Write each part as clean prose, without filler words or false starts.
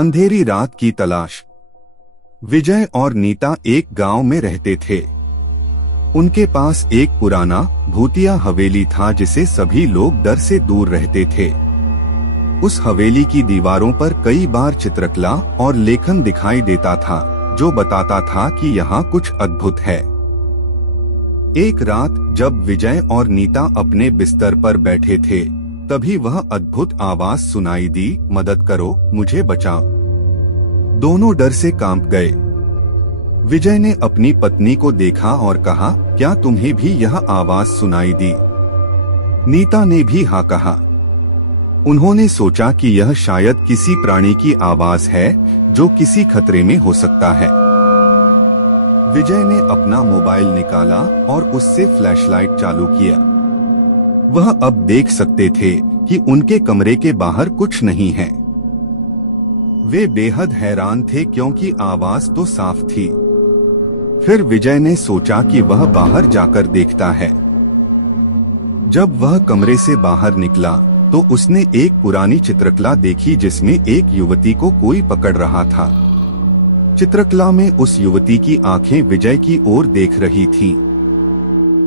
अंधेरी रात की तलाश। विजय और नीता एक गांव में रहते थे। उनके पास एक पुराना भूतिया हवेली था जिसे सभी लोग डर से दूर रहते थे। उस हवेली की दीवारों पर कई बार चित्रकला और लेखन दिखाई देता था जो बताता था कि यहाँ कुछ अद्भुत है। एक रात जब विजय और नीता अपने बिस्तर पर बैठे थे तभी वह अद्भुत आवाज सुनाई दी, मदद करो, मुझे बचाओ। दोनों डर से कांप गए। विजय ने अपनी पत्नी को देखा और कहा, क्या तुम्हें भी यह आवाज सुनाई दी? नीता ने भी हाँ कहा। उन्होंने सोचा कि यह शायद किसी प्राणी की आवाज है जो किसी खतरे में हो सकता है। विजय ने अपना मोबाइल निकाला और उससे फ्लैशलाइट चालू किया। वह अब देख सकते थे कि उनके कमरे के बाहर कुछ नहीं है। वे बेहद हैरान थे क्योंकि आवाज तो साफ थी। फिर विजय ने सोचा कि वह बाहर जाकर देखता है। जब वह कमरे से बाहर निकला तो उसने एक पुरानी चित्रकला देखी जिसमें एक युवती को कोई पकड़ रहा था। चित्रकला में उस युवती की आंखें विजय की ओर देख रही थीं।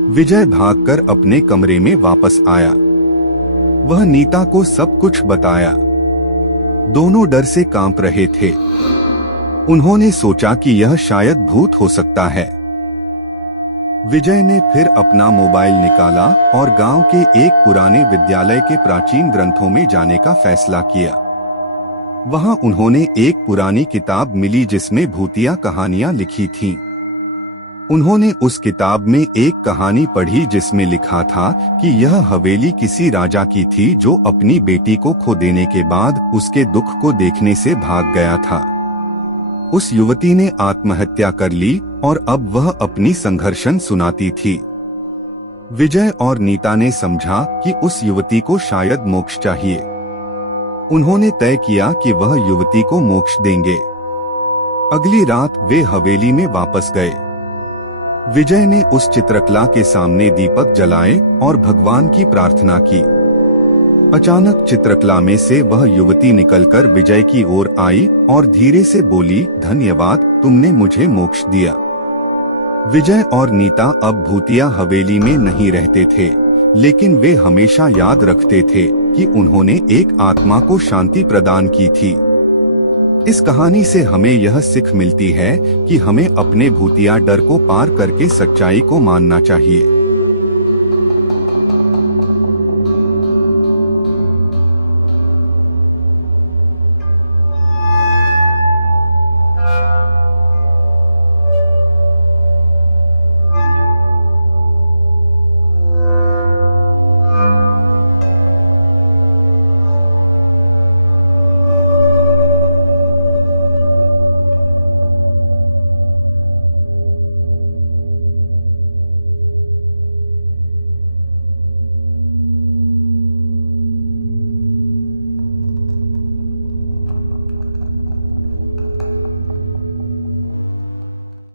विजय भागकर अपने कमरे में वापस आया। वह नीता को सब कुछ बताया। दोनों डर से कांप रहे थे। उन्होंने सोचा कि यह शायद भूत हो सकता है। विजय ने फिर अपना मोबाइल निकाला और गांव के एक पुराने विद्यालय के प्राचीन ग्रंथों में जाने का फैसला किया। वहां उन्होंने एक पुरानी किताब मिली जिसमें भूतिया कहानियां लिखी थीं। उन्होंने उस किताब में एक कहानी पढ़ी जिसमें लिखा था कि यह हवेली किसी राजा की थी जो अपनी बेटी को खो देने के बाद उसके दुख को देखने से भाग गया था। उस युवती ने आत्महत्या कर ली और अब वह अपनी संघर्षण सुनाती थी। विजय और नीता ने समझा कि उस युवती को शायद मोक्ष चाहिए। उन्होंने तय किया कि वह युवती को मोक्ष देंगे। अगली रात वे हवेली में वापस गए। विजय ने उस चित्रकला के सामने दीपक जलाए और भगवान की प्रार्थना की। अचानक चित्रकला में से वह युवती निकलकर विजय की ओर आई और धीरे से बोली, धन्यवाद, तुमने मुझे मोक्ष दिया। विजय और नीता अब भूतिया हवेली में नहीं रहते थे, लेकिन वे हमेशा याद रखते थे कि उन्होंने एक आत्मा को शांति प्रदान की थी। इस कहानी से हमें यह सीख मिलती है कि हमें अपने भूतिया डर को पार करके सच्चाई को मानना चाहिए।